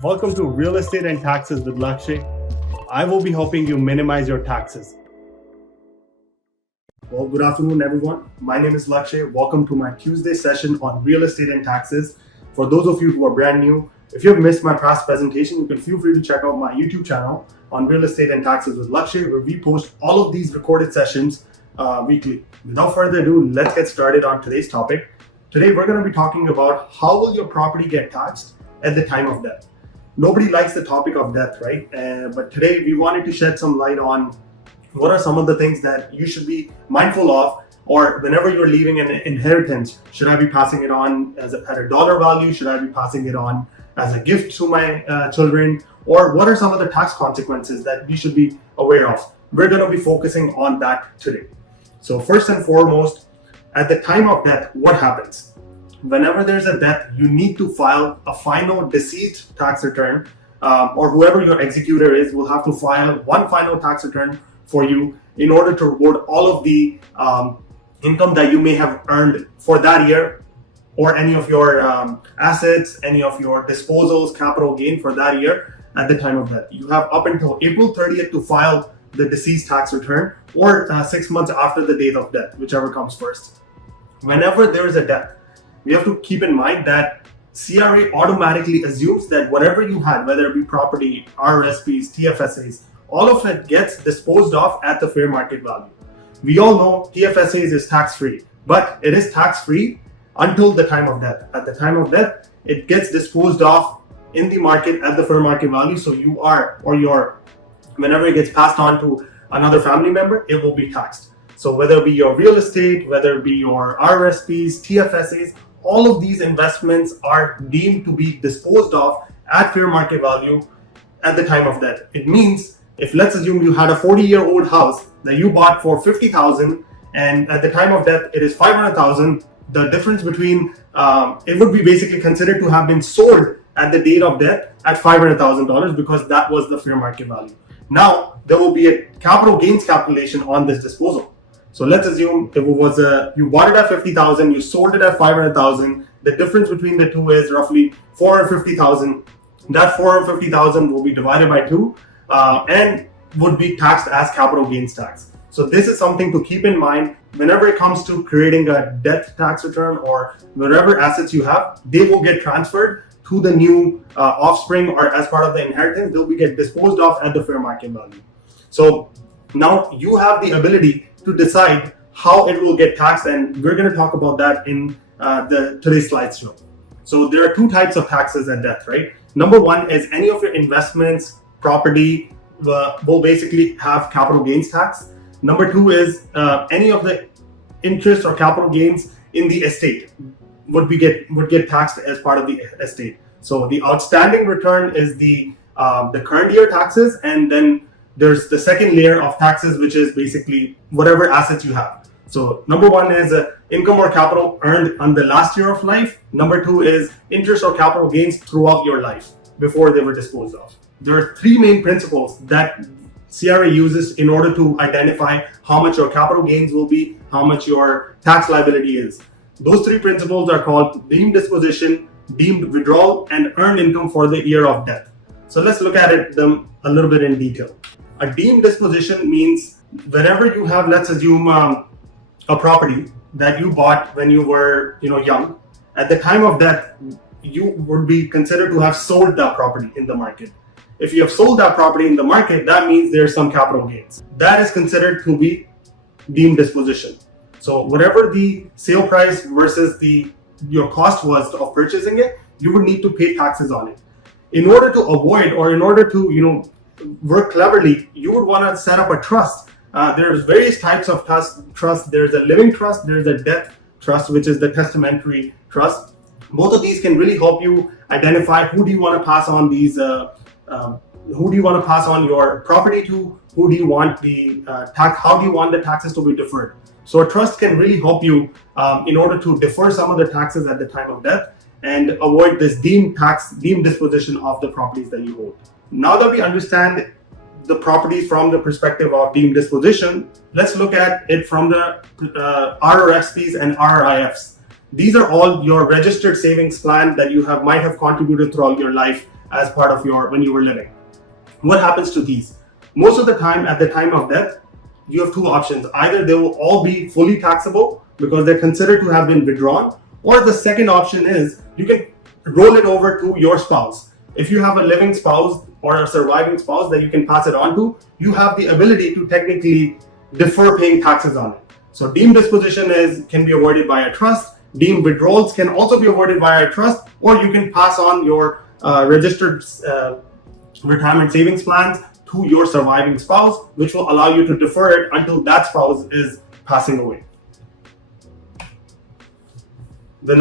Welcome to Real Estate and Taxes with Lakshay. I will be helping you minimize your taxes. Well, good afternoon, everyone. My name is Lakshay. Welcome to my Tuesday session on real estate and taxes. For those of you who are brand new, if you have missed my past presentation, you can feel free to check out my YouTube channel on Real Estate and Taxes with Lakshay, where we post all of these recorded sessions weekly. Without further ado, let's get started on today's topic. Today, we're going to be talking about how will your property get taxed at the time of death. Nobody likes the topic of death, right? But today we wanted to shed some light on what are some of the things that you should be mindful of, or whenever you're leaving an inheritance, should I be passing it on at a dollar value? Should I be passing it on as a gift to my children? Or what are some of the tax consequences that we should be aware of? We're going to be focusing on that today. So first and foremost, at the time of death, what happens? Whenever there's a death, you need to file a final deceased tax return, or whoever your executor is will have to file one final tax return for you in order to report all of the income that you may have earned for that year, or any of your assets, any of your disposals, capital gain for that year at the time of death. You have up until April 30th to file the deceased tax return, or 6 months after the date of death, whichever comes first. Whenever there is a death, we have to keep in mind that CRA automatically assumes that whatever you had, whether it be property, RRSPs, TFSAs, all of it gets disposed of at the fair market value. We all know TFSAs is tax-free, but it is tax-free until the time of death. At the time of death, it gets disposed of in the market at the fair market value. So you are, or your, whenever it gets passed on to another family member, it will be taxed. So whether it be your real estate, whether it be your RRSPs, TFSAs, all of these investments are deemed to be disposed of at fair market value at the time of death. It means, if let's assume you had a 40-year-old house that you bought for $50,000, and at the time of death it is $500,000, the difference between it would be basically considered to have been sold at the date of death at $500,000 because that was the fair market value. Now there will be a capital gains calculation on this disposal. So let's assume if it was you bought it at $50,000, you sold it at $500,000. The difference between the two is roughly $450,000. That $450,000 will be divided by 2 and would be taxed as capital gains tax. So this is something to keep in mind whenever it comes to creating a death tax return, or whatever assets you have, they will get transferred to the new offspring, or as part of the inheritance, they'll get disposed of at the fair market value. So now you have the ability to decide how it will get taxed, and we're going to talk about that in today's slideshow. So there are 2 types of taxes at death, right? Number 1 is any of your investments, property will basically have capital gains tax. Number 2 is any of the interest or capital gains in the estate would get taxed as part of the estate. So the outstanding return is the current year taxes, and then there's the second layer of taxes, which is basically whatever assets you have. So number 1 is income or capital earned on the last year of life. Number 2 is interest or capital gains throughout your life before they were disposed of. There are 3 main principles that CRA uses in order to identify how much your capital gains will be, how much your tax liability is. Those 3 principles are called deemed disposition, deemed withdrawal, and earned income for the year of death. So let's look at them a little bit in detail. A deemed disposition means whenever you have, let's assume a property that you bought when you were young, at the time of death, you would be considered to have sold that property in the market. If you have sold that property in the market, that means there's some capital gains. That is considered to be deemed disposition. So whatever the sale price versus your cost was of purchasing it, you would need to pay taxes on it. In order to avoid, or in order to work cleverly, you would want to set up a trust. There's various types of trust. There's a living trust, there's a death trust, which is the testamentary trust. Both of these can really help you identify who do you want to pass on these who do you want to pass on your property to, who do you want the how do you want the taxes to be deferred. So a trust can really help you in order to defer some of the taxes at the time of death and avoid this deemed disposition of the properties that you hold. Now that we understand the properties from the perspective of deemed disposition, let's look at it from the RRSPs and RRIFs. These are all your registered savings plan that you might have contributed throughout your life as part of when you were living. What happens to these? Most of the time, at the time of death, you have two options. Either they will all be fully taxable because they're considered to have been withdrawn, or the second option is you can roll it over to your spouse. If you have a living spouse or a surviving spouse that you can pass it on to, you have the ability to technically defer paying taxes on it. So deemed disposition can be avoided by a trust. Deemed withdrawals can also be avoided by a trust, or you can pass on your registered retirement savings plans to your surviving spouse, which will allow you to defer it until that spouse is passing away. The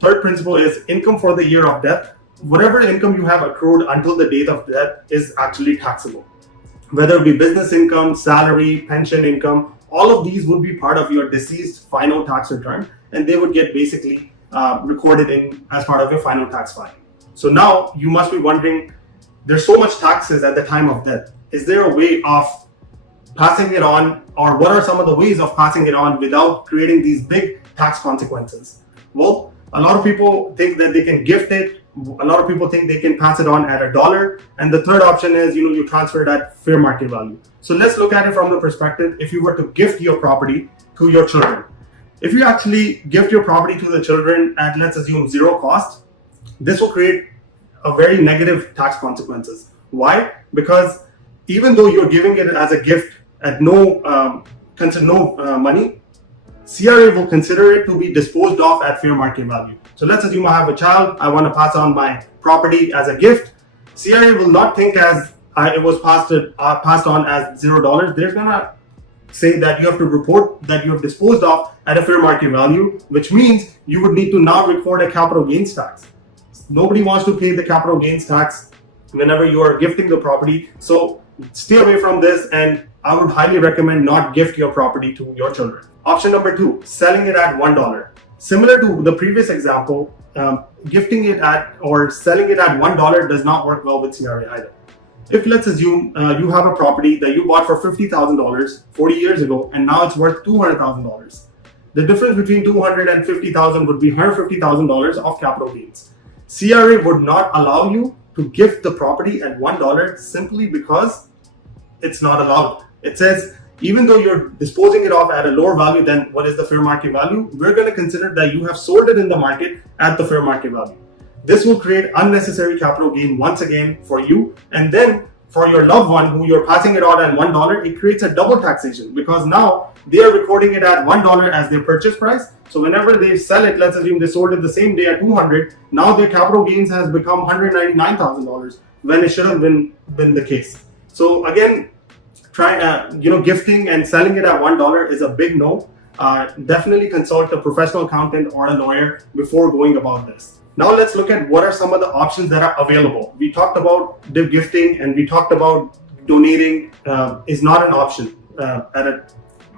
third principle is income for the year of death. Whatever income you have accrued until the date of death is actually taxable. Whether it be business income, salary, pension income, all of these would be part of your deceased final tax return, and they would get basically recorded as part of your final tax filing. So now you must be wondering, there's so much taxes at the time of death. Is there a way of passing it on, or what are some of the ways of passing it on without creating these big tax consequences? Well, a lot of people think that they can gift it. A lot of people think they can pass it on at $1. And the third option is, you transfer it at fair market value. So let's look at it from the perspective, if you were to gift your property to your children. If you actually gift your property to the children at, let's assume, zero cost, this will create a very negative tax consequences. Why? Because even though you're giving it as a gift at no money, CRA will consider it to be disposed of at fair market value. So let's assume I have a child, I want to pass on my property as a gift. CRA will not think as it was passed on as $0. They're gonna say that you have to report that you have disposed of at a fair market value, which means you would need to now record a capital gains tax. Nobody wants to pay the capital gains tax whenever you are gifting the property. So stay away from this, and I would highly recommend not gift your property to your children. Option number 2, selling it at $1. Similar to the previous example, gifting it at or selling it at $1 does not work well with CRA either. If let's assume you have a property that you bought for $50,000 40 years ago, and now it's worth $200,000. The difference between $200,000 and $50,000 would be $150,000 of capital gains. CRA would not allow you to gift the property at $1 simply because it's not allowed. It says, even though you're disposing it off at a lower value than what is the fair market value, we're going to consider that you have sold it in the market at the fair market value. This will create unnecessary capital gain once again for you, and then for your loved one who you're passing it on at $1, it creates a double taxation because now they are recording it at $1 as their purchase price. So whenever they sell it, let's assume they sold it the same day at $200, now their capital gains has become $199,000 when it should have been the case. So again, gifting and selling it at $1 is a big no. Definitely consult a professional accountant or a lawyer before going about this. Now let's look at what are some of the options that are available. We talked about gifting, and we talked about donating is not an option at a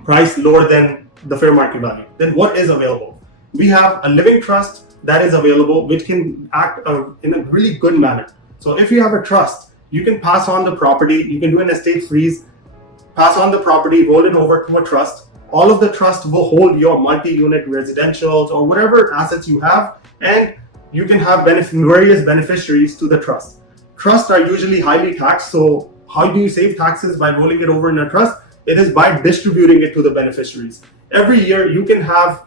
price lower than the fair market value. Then what is available? We have a living trust that is available, which can act in a really good manner. So if you have a trust, you can pass on the property, you can do an estate freeze, pass on the property, roll it over to a trust. All of the trust will hold your multi-unit residentials or whatever assets you have, and you can have various beneficiaries to the trust. Trusts are usually highly taxed, so how do you save taxes by rolling it over in a trust? It is by distributing it to the beneficiaries. Every year you can have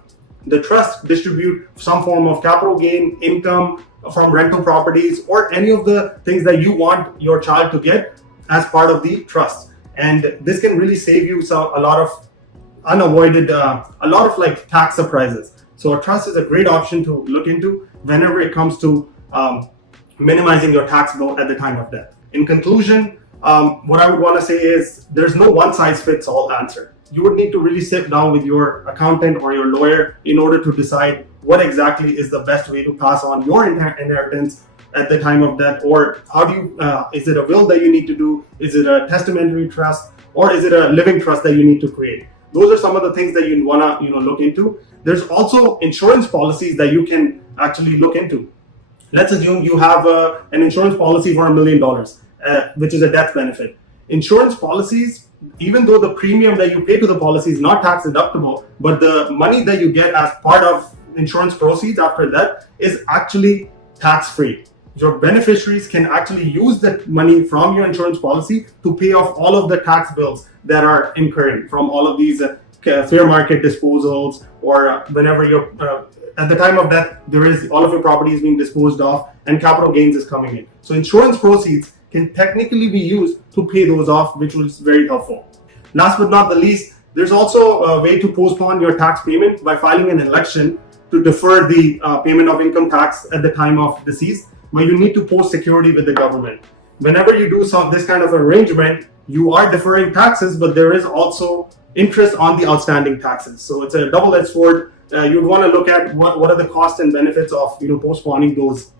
the trust distribute some form of capital gain, income from rental properties, or any of the things that you want your child to get as part of the trust. And this can really save you a lot of unavoided, tax surprises. So a trust is a great option to look into whenever it comes to minimizing your tax bill at the time of death. In conclusion, what I would want to say is there's no one size fits all answer. You would need to really sit down with your accountant or your lawyer in order to decide what exactly is the best way to pass on your inheritance at the time of death, or how do you, is it a will that you need to do? Is it a testamentary trust, or is it a living trust that you need to create? Those are some of the things that you want to look into. There's also insurance policies that you can actually look into. Let's assume you have an insurance policy for $1 million, which is a death benefit. Insurance policies, even though the premium that you pay to the policy is not tax deductible, but the money that you get as part of insurance proceeds after that is actually tax free. your beneficiaries can actually use the money from your insurance policy to pay off all of the tax bills that are incurring from all of these fair market disposals, or whenever you're at the time of death, there is all of your property is being disposed of and capital gains is coming in. So insurance proceeds can technically be used to pay those off, which was very helpful. Last but not the least, there's also a way to postpone your tax payment by filing an election to defer the payment of income tax at the time of decease, where you need to post security with the government. Whenever you do this kind of arrangement, you are deferring taxes, but there is also interest on the outstanding taxes. So it's a double-edged sword. You'd want to look at what are the costs and benefits of postponing those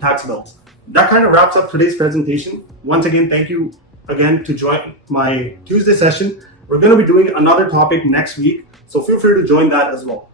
tax bills. That kind of wraps up today's presentation. Once again, thank you again to join my Tuesday session. We're going to be doing another topic next week, so feel free to join that as well.